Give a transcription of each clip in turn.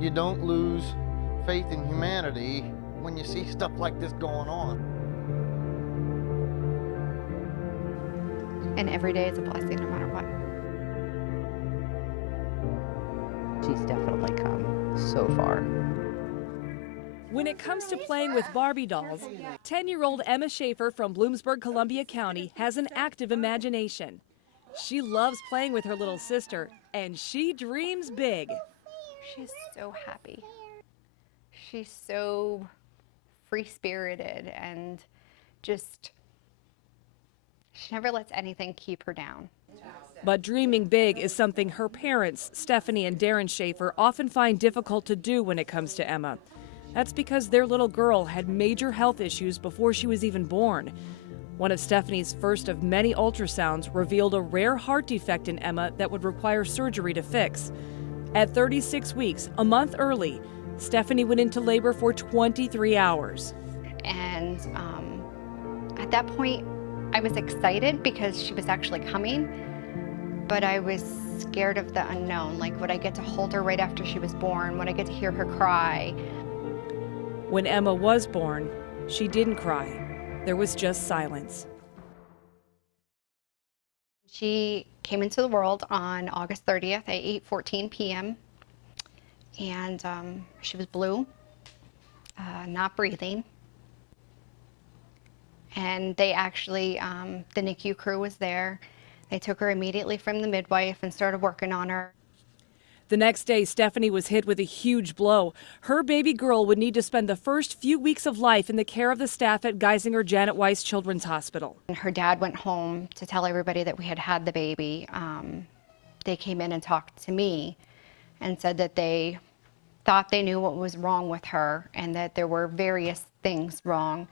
You don't lose faith in humanity when you see stuff like this going on. And every day is a blessing no matter what. She's definitely come so far. When it comes to playing with Barbie dolls, 10-year-old Emma Shaffer from Bloomsburg, Columbia County has an active imagination. She loves playing with her little sister, and she dreams big. She's so happy. She's so free-spirited and just, she never lets anything keep her down. But dreaming big is something her parents, Stephanie and Darren Shaffer, often find difficult to do when it comes to Emma. That's because their little girl had major health issues before she was even born. One of Stephanie's first of many ultrasounds revealed a rare heart defect in Emma that would require surgery to fix. At 36 weeks, a month early, Stephanie went into labor for 23 hours. And at that point, I was excited because she was actually coming, but I was scared of the unknown. Like, would I get to hold her right after she was born? Would I get to hear her cry? When Emma was born, she didn't cry. There was just silence. She came into the world on August 30th at 8:14 p.m. and she was blue, not breathing. And they actually, the NICU crew was there. They took her immediately from the midwife and started working on her. The next day, Stephanie was hit with a huge blow. Her baby girl would need to spend the first few weeks of life in the care of the staff at Geisinger Janet Weiss Children's Hospital. And her dad went home to tell everybody that we had had the baby. They came in and talked to me and said that they thought they knew what was wrong with her and that there were various things wrong.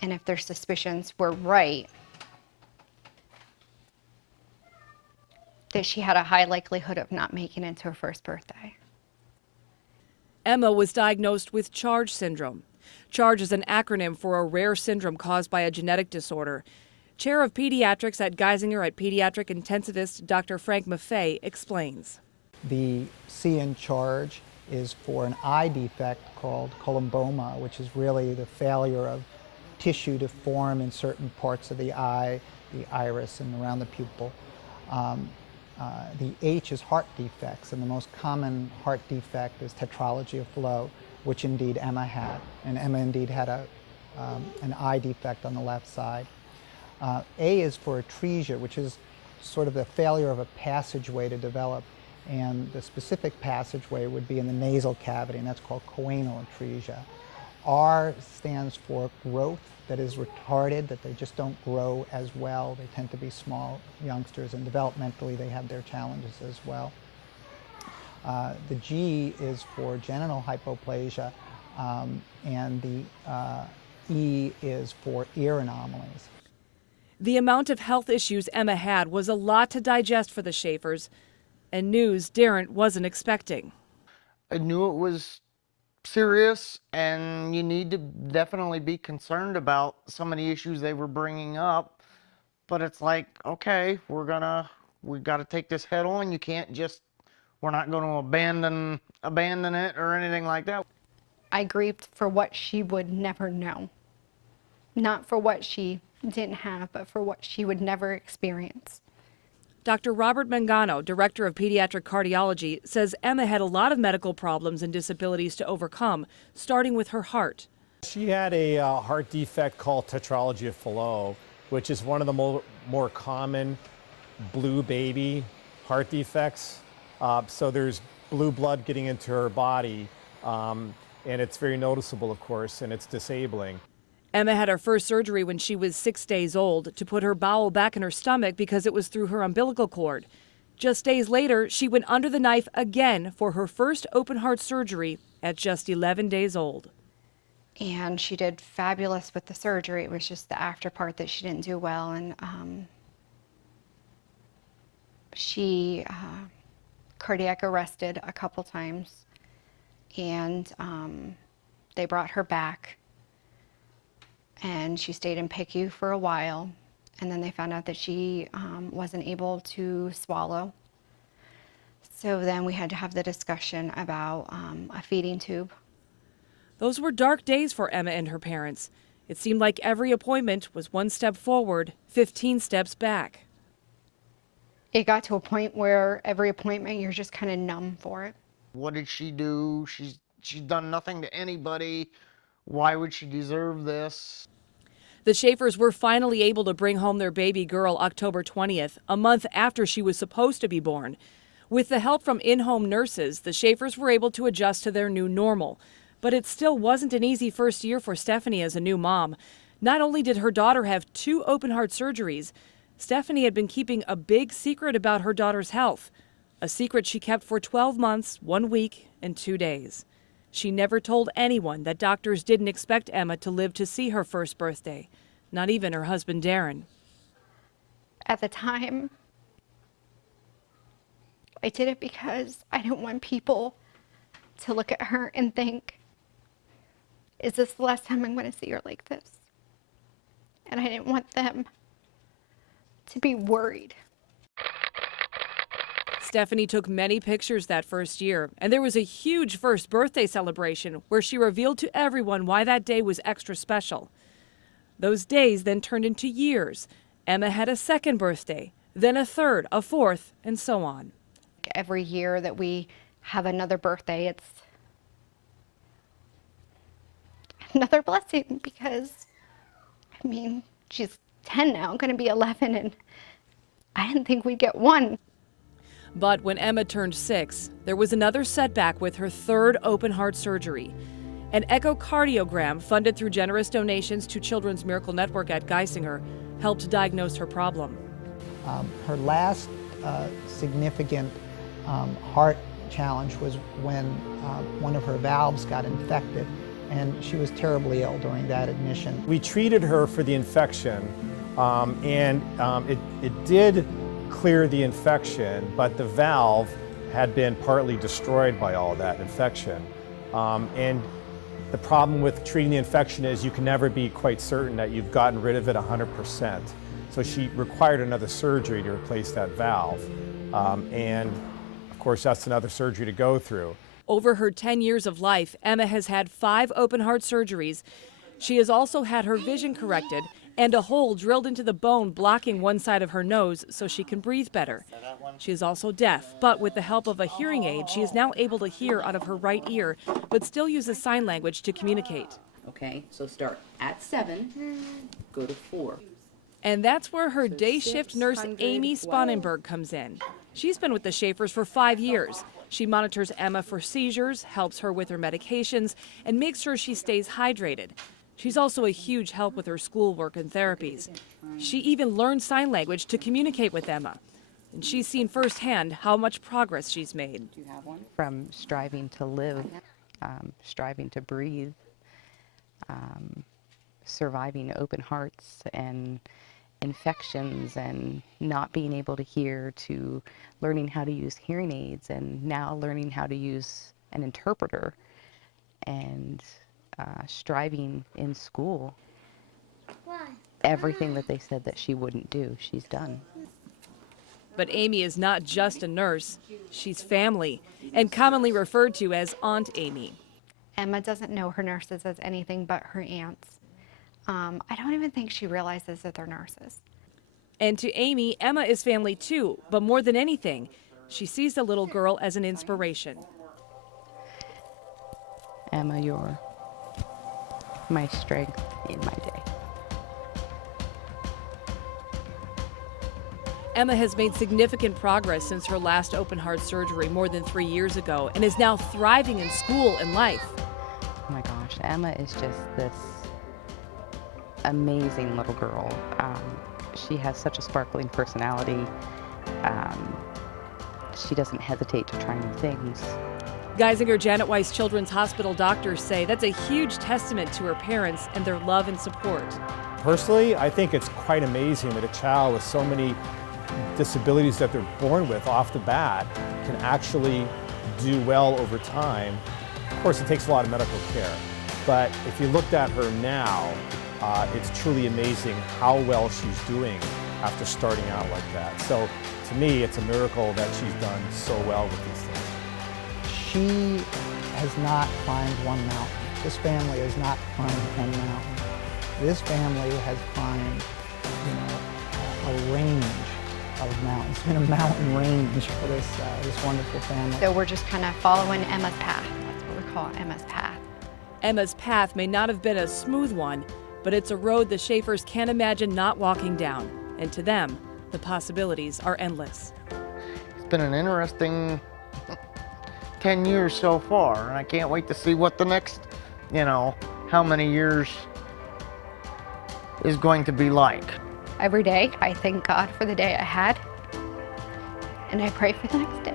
And if their suspicions were right, that she had a high likelihood of not making it to her first birthday. Emma was diagnosed with CHARGE syndrome. CHARGE is an acronym for a rare syndrome caused by a genetic disorder. Chair of Pediatrics at Geisinger at pediatric intensivist Dr. Frank Maffei explains. The C in CHARGE is for an eye defect called columboma, which is really the failure of tissue to form in certain parts of the eye, the iris, and around the pupil. The H is heart defects, and the most common heart defect is tetralogy of flow, which indeed Emma had. And Emma indeed had an eye defect on the left side. A is for atresia, which is sort of the failure of a passageway to develop. And the specific passageway would be in the nasal cavity, and that's called choanal atresia. R stands for growth, that is retarded, that they just don't grow as well. They tend to be small youngsters, and developmentally they have their challenges as well. The G is for genital hypoplasia, and the E is for ear anomalies. The amount of health issues Emma had was a lot to digest for the Shaffers, and news Darren wasn't expecting. I knew it was serious, and you need to definitely be concerned about some of the issues they were bringing up. But it's like, okay, we got to take this head on. You can't just, we're not going to abandon it or anything like that. I grieved for what she would never know. Not for what she didn't have, but for what she would never experience. Dr. Robert Mangano, director of pediatric cardiology, says Emma had a lot of medical problems and disabilities to overcome, starting with her heart. She had a heart defect called tetralogy of Fallot, which is one of the more common blue baby heart defects. So there's blue blood getting into her body, and it's very noticeable, of course, and it's disabling. Emma had her first surgery when she was 6 days old to put her bowel back in her stomach because it was through her umbilical cord. Just days later, she went under the knife again for her first open heart surgery at just 11 days old. And she did fabulous with the surgery. It was just the after part that she didn't do well. And she cardiac arrested a couple times. And they brought her back. And she stayed in PICU for a while, and then they found out that she wasn't able to swallow. So then we had to have the discussion about a feeding tube. Those were dark days for Emma and her parents. It seemed like every appointment was one step forward, 15 steps back. It got to a point where every appointment you're just kind of numb for it. What did she do? She's done nothing to anybody. Why would she deserve this? The Shaffers were finally able to bring home their baby girl October 20th, a month after she was supposed to be born. With the help from in-home nurses, the Shaffers were able to adjust to their new normal. But it still wasn't an easy first year for Stephanie as a new mom. Not only did her daughter have 2 open-heart surgeries, Stephanie had been keeping a big secret about her daughter's health. A secret she kept for 12 months, 1 week, and 2 days. She never told anyone that doctors didn't expect Emma to live to see her first birthday, not even her husband Darren. At the time, I did it because I didn't want people to look at her and think, is this the last time I'm going to see her like this? And I didn't want them to be worried. Stephanie took many pictures that first year, and there was a huge first birthday celebration where she revealed to everyone why that day was extra special. Those days then turned into years. Emma had a second birthday, then a third, a fourth, and so on. Every year that we have another birthday, it's another blessing because, I mean, she's 10 now, going to be 11, and I didn't think we'd get one. But when Emma turned 6, there was another setback with her third open heart surgery. An echocardiogram funded through generous donations to Children's Miracle Network at Geisinger helped diagnose her problem. Her last significant heart challenge was when one of her valves got infected, and she was terribly ill during that admission. We treated her for the infection, and it did clear the infection, but the valve had been partly destroyed by all that infection. And the problem with treating the infection is you can never be quite certain that you've gotten rid of it 100%. So she required another surgery to replace that valve. And of course, that's another surgery to go through. Over her 10 years of life, Emma has had 5 open heart surgeries. She has also had her vision corrected and a hole drilled into the bone blocking one side of her nose so she can breathe better. She is also deaf, but with the help of a hearing aid, she is now able to hear out of her right ear, but still uses sign language to communicate. Okay, so start at 7, go to 4. And that's where her day shift nurse, Amy 612. Spanenberg, comes in. She's been with the Shaffers for 5 years. She monitors Emma for seizures, helps her with her medications, and makes sure she stays hydrated. She's also a huge help with her schoolwork and therapies. She even learned sign language to communicate with Emma. And she's seen firsthand how much progress she's made. From striving to live, striving to breathe, surviving open hearts and infections and not being able to hear, to learning how to use hearing aids, and now learning how to use an interpreter, and striving in school. Everything that they said that she wouldn't do, she's done. But Amy is not just a nurse. She's family, and commonly referred to as Aunt Amy. Emma doesn't know her nurses as anything but her aunts. I don't even think she realizes that they're nurses. And to Amy, Emma is family too, but more than anything, she sees the little girl as an inspiration. Emma, you're my strength in my day. Emma has made significant progress since her last open heart surgery more than 3 years ago and is now thriving in school and life. Oh my gosh, Emma is just this amazing little girl. She has such a sparkling personality. She doesn't hesitate to try new things. Geisinger Janet Weiss Children's Hospital doctors say that's a huge testament to her parents and their love and support. Personally, I think it's quite amazing that a child with so many disabilities that they're born with off the bat can actually do well over time. Of course, it takes a lot of medical care, but if you looked at her now, it's truly amazing how well she's doing after starting out like that. So to me, it's a miracle that she's done so well with these things. She has not climbed one mountain. This family has not climbed one mountain. This family has climbed, a range of mountains. It's been a mountain range for this wonderful family. So we're just kind of following Emma's path. That's what we call Emma's path. Emma's path may not have been a smooth one, but it's a road the Shaffers can't imagine not walking down. And to them, the possibilities are endless. It's been an interesting 10 years so far, and I can't wait to see what the next, how many years is going to be like. Every day, I thank God for the day I had, and I pray for the next day.